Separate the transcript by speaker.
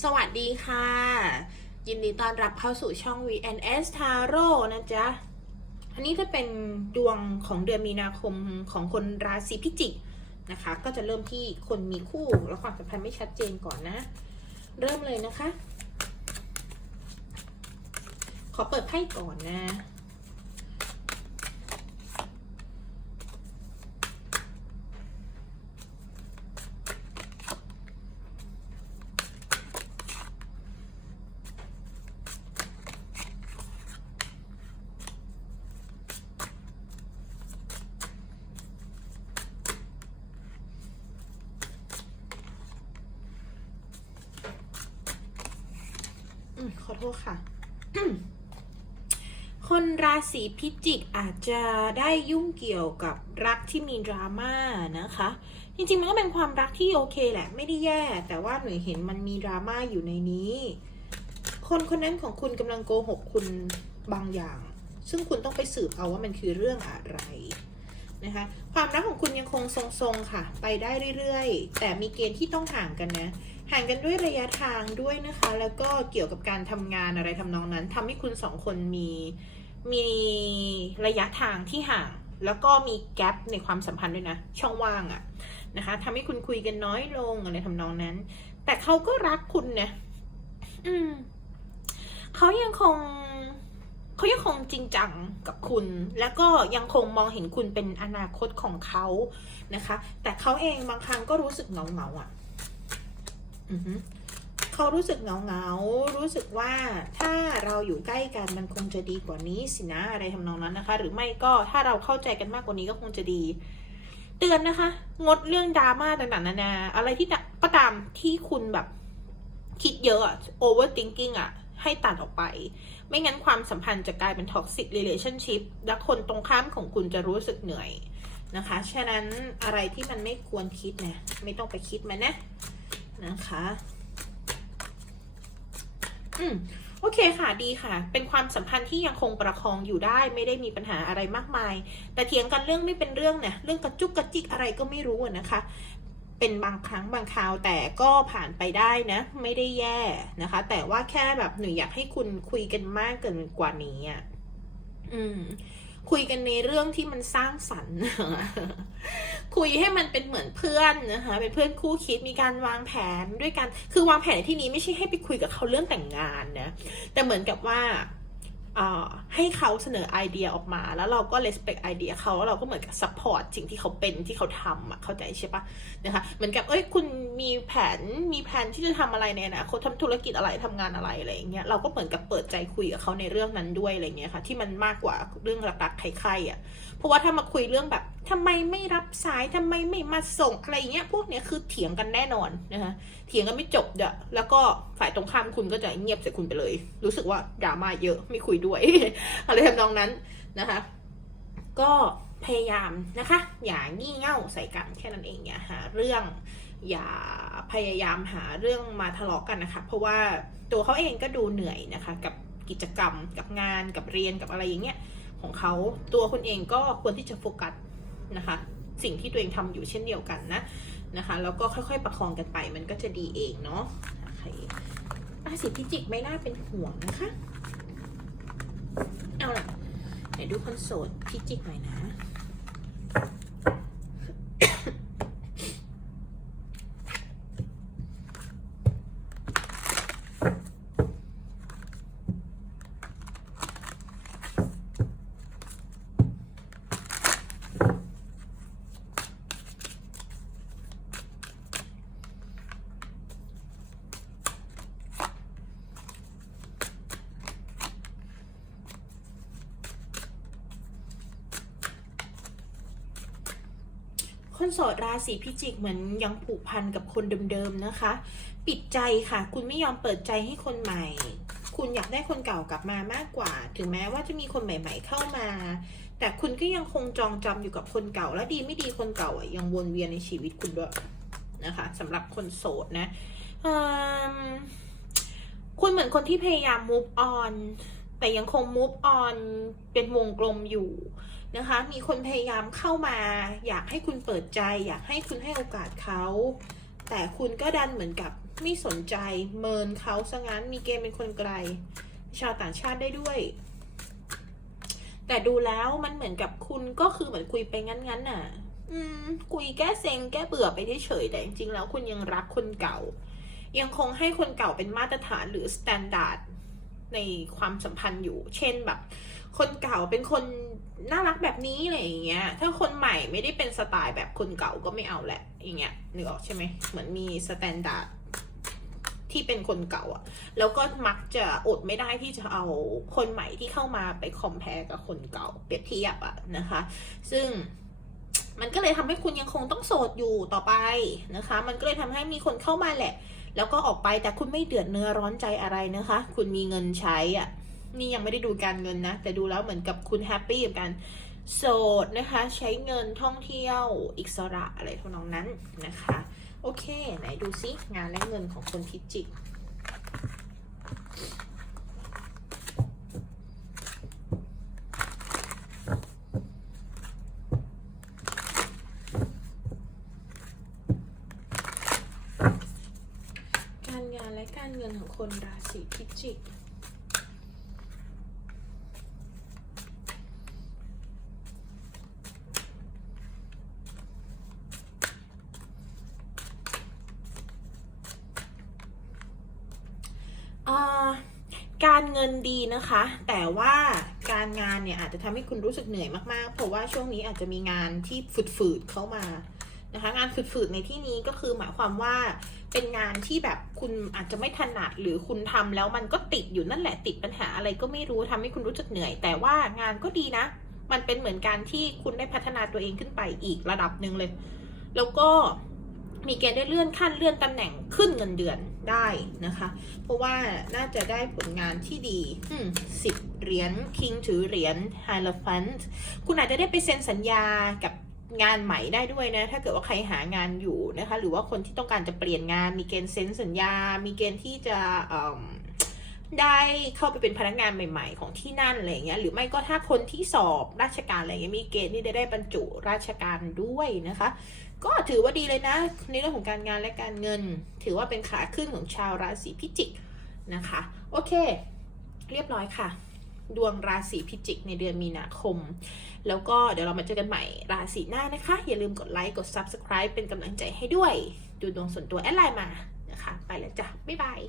Speaker 1: สวัสดีค่ะ ยินดีต้อนรับเข้าสู่ช่อง VNS Tarot นะจ๊ะ อันนี้จะเป็นดวงของเดือนมีนาคมของคนราศีพิจิกนะคะ ก็จะเริ่มที่คนมีคู่แล้วความสัมพันธ์ไม่ชัดเจนก่อนนะ เริ่มเลยนะคะ ขอเปิดไพ่ก่อนนะ ขอโทษค่ะ คนราศีพิจิกอาจจะได้ยุ่งเกี่ยวกับรักที่มีดราม่านะคะ จริงๆ มันก็เป็นความรักที่โอเคแหละ ไม่ได้แย่ แต่ว่าหนูเห็นมันมีดราม่าอยู่ในนี้ คนคนนั้นของคุณกำลังโกหกคุณบางอย่าง ซึ่งคุณต้องไปสืบเอาว่ามันคือเรื่องอะไร นะคะ ความรักของคุณยังคงทรงๆค่ะ ไปได้เรื่อยๆ แต่มีเกณฑ์ที่ต้องห่างกันนะ ห่างกันด้วยระยะทางด้วยนะคะ แล้วก็เกี่ยวกับการทำงานอะไรทำนองนั้นทำให้คุณสองคนมีมีระยะทางที่ห่าง แล้วก็มีแกลบในความสัมพันธ์ด้วยนะ ช่องว่างอะนะคะทำให้คุณคุยกันน้อยลงอะไรทำนองนั้น แต่เขาก็รักคุณนะอืมเขายังคง เขายังคงจริงจังกับคุณ แล้วก็ยังคงมองเห็นคุณเป็นอนาคตของเขานะคะ แต่เขาเองบางครั้งก็รู้สึกเงาเงาๆอะอือฮึเขารู้สึกเงาเงารู้สึกว่าถ้าเราอยู่ใกล้กันมันคงจะดีกว่านี้สินะอะไรทำนองนั้นนะคะ หรือไม่ก็ถ้าเราเข้าใจกันมากกว่านี้ก็คงจะดีเตือนนะคะ งดเรื่องดราม่าต่างๆนานาอะไรที่จะก็ตามที่คุณแบบคิดเยอะอะ overthinking อะ ให้ตัดออกไป ไม่งั้นความสัมพันธ์จะกลายเป็น toxic relationship และคนตรงข้ามของคุณจะรู้สึกเหนื่อยนะคะ ฉะนั้นอะไรที่มันไม่ควรคิดเนี่ยไม่ต้องไปคิดมันนะนะคะอืมโอเคค่ะดีค่ะ เป็นความสัมพันธ์ที่ยังคงประคองอยู่ได้ไม่ได้มีปัญหาอะไรมากมาย แต่เถียงกันเรื่องไม่เป็นเรื่องเนี่ยเรื่องกระจุกกระจิกอะไรก็ไม่รู้นะคะ เป็นบางครั้งบางคราวแต่ก็ผ่านไปได้นะ ไม่ได้แย่นะคะ แต่ว่าแค่แบบหนูอยากให้คุณคุยกันมากเกินกว่านี้อะอืม คุยกันในเรื่องที่มันสร้างสรรค์คุยให้มันเป็นเหมือนเพื่อนนะคะเป็นเพื่อนคู่คิดมีการวางแผนด้วยกัน คือวางแผนในที่นี้ไม่ใช่ให้ไปคุยกับเขาเรื่องแต่งงานนะแต่เหมือนกับว่า ให้เขาเสนอไอเดียออกมา แล้วเราก็ respect ไอเดียเขาแล้วเราก็เหมือนกับ support สิ่งที่เขาเป็นที่เขาทำอะเข้าใจใช่ปะนะคะเหมือนกับเอ้ยคุณมีแผนมีแผนที่จะทำอะไรในอนาคตทำธุรกิจอะไรทำงานอะไรอะไรอย่างเงี้ยเราก็เหมือนกับเปิดใจคุยกับเขาในเรื่องนั้นด้วยอะไรเงี้ยค่ะที่มันมากกว่าเรื่องรักๆใครๆอะเพราะว่าถ้ามาคุยเรื่องแบบ ทำไมไม่รับสายทำไมไม่มาส่งอะไรอย่างเงี้ย พวกเนี้ยคือเถียงกันแน่นอนนะคะเถียงกันไม่จบเด้อแล้วก็ฝ่ายตรงข้ามคุณก็จะเงียบใส่คุณไปเลย รู้สึกว่าดราม่าเยอะไม่คุยด้วย อะไรทำนองนั้นนะคะ ก็พยายามนะคะ อย่างี่เง่าใส่กันแค่นั้นเองอย่าหาเรื่องอย่าพยายามหาเรื่องมาทะเลาะกันนะคะ เพราะว่าตัวเขาเองก็ดูเหนื่อยนะคะ กับกิจกรรมกับงานกับเรียนกับอะไรอย่างเงี้ยของเขาตัวคุณเองก็ควรที่จะโฟกัส นะคะ สิ่งที่ตัวเองทำอยู่เช่นเดียวกันนะนะคะแล้วก็ค่อยๆ ประคองกันไปมันก็จะดีเองเนาะโอเคราศีพิจิกไม่น่าเป็นห่วงนะคะ เอาล่ะไหนดูคนโสดพิจิกหน่อยนะ คนโสดราศีพิจิกเหมือนยังผูกพันกับคนเดิมๆนะคะ ปิดใจค่ะ คุณไม่ยอมเปิดใจให้คนใหม่ คุณอยากได้คนเก่ากลับมามากกว่า ถึงแม้ว่าจะมีคนใหม่ ๆ เข้ามา แต่คุณก็ยังคงจองจำอยู่กับคนเก่า และดีไม่ดีคนเก่าอะยังวนเวียนในชีวิตคุณด้วยนะคะสำหรับคนโสดนะคุณเหมือนคนที่พยายาม move on แต่ยังคง move on เป็นวงกลมอยู่ นะคะ มีคนพยายามเข้ามา อยากให้คุณเปิดใจ อยากให้คุณให้โอกาสเขา แต่คุณก็ดันเหมือนกับไม่สนใจเมินเขาซะงั้นมีเกณฑ์เป็นคนไกล ชาวต่างชาติได้ด้วย แต่ดูแล้วมันเหมือนกับคุณก็คือเหมือนคุยไปงั้นๆน่ะ อืม คุยแก้เซ็งแก้เบื่อไปเฉยแต่จริงๆแล้วคุณยังรักคนเก่า ยังคงให้คนเก่าเป็นมาตรฐานหรือสแตนดาร์ดในความสัมพันธ์อยู่ เช่นแบบ คนเก่าเป็นคน น่ารักแบบนี้อะไรอย่างเงี้ย ถ้าคนใหม่ไม่ได้เป็นสไตล์แบบคนเก่าก็ไม่เอาแหละ อย่างเงี้ยนึกออกใช่ไหมเหมือนมีสแตนดาร์ดที่เป็นคนเก่าอะแล้วก็มักจะอดไม่ได้ที่จะเอาคนใหม่ที่เข้ามาไปคอมเพลกับคนเก่าเปรียบเทียบอะนะคะ ซึ่งมันก็เลยทำให้คุณยังคงต้องโสดอยู่ต่อไปนะคะ มันก็เลยทำให้มีคนเข้ามาแหละ แล้วก็ออกไปแต่คุณไม่เดือดเนื้อร้อนใจอะไรนะคะ คุณมีเงินใช้อะ นี่ยังไม่ได้ดูการเงินนะ แต่ดูแล้วเหมือนกับคุณแฮปปี้กับการโสดนะคะ ใช้เงินท่องเที่ยวอิสระอะไรทำนองนั้นนะคะ โอเค ไหนดูซิงานและเงินของคนพิจิกการงานและการเงินของคนราศีพิจิก อ่า การเงินดีนะคะ แต่ว่าการงานเนี่ยอาจจะทำให้คุณรู้สึกเหนื่อยมากๆ เพราะว่าช่วงนี้อาจจะมีงานที่ฝืดๆเข้ามานะคะ งานฝืดๆในที่นี้ก็คือหมายความว่าเป็นงานที่แบบคุณอาจจะไม่ถนัดหรือคุณทำแล้วมันก็ติดอยู่นั่นแหละติดปัญหาอะไรก็ไม่รู้ทำให้คุณรู้สึกเหนื่อย แต่ว่างานก็ดีนะ มันเป็นเหมือนการที่คุณได้พัฒนาตัวเองขึ้นไปอีกระดับหนึ่งเลย แล้วก็มีเกณฑ์ได้เลื่อนขั้นเลื่อนตำแหน่งขึ้นเงินเดือน ได้นะคะ เพราะว่าน่าจะได้ผลงานที่ดีสิบเหรียญคิงถือเหรียญไฮลฟันคุณอาจจะได้ไปเซ็นสัญญากับงานใหม่ได้ด้วยนะ ถ้าเกิดว่าใครหางานอยู่นะคะ หรือว่าคนที่ต้องการจะเปลี่ยนงาน มีเกณฑ์เซ็นสัญญา มีเกณฑ์ที่จะเอิ่มได้เข้าไปเป็นพนักงานใหม่ ๆ ของที่นั่นอะไรอย่างเงี้ย หรือไม่ก็ถ้าคนที่สอบราชการอะไรเงี้ยมีเกณฑ์ที่จะได้บรรจุราชการด้วยนะคะ ก็ถือว่าดีเลยนะ ในเรื่องของการงานและการเงิน ถือว่าเป็นขาขึ้นของชาวราศีพิจิกนะคะ โอเค เรียบร้อยค่ะ ดวงราศีพิจิกในเดือนมีนาคม แล้วก็เดี๋ยวเรามาเจอกันใหม่ราศีหน้านะคะ อย่าลืมกดไลค์กด Subscribe เป็นกำลังใจให้ด้วย ดูดวงส่วนตัวแอดไลน์มานะคะ ไปแล้วจ้ะ บ๊ายบาย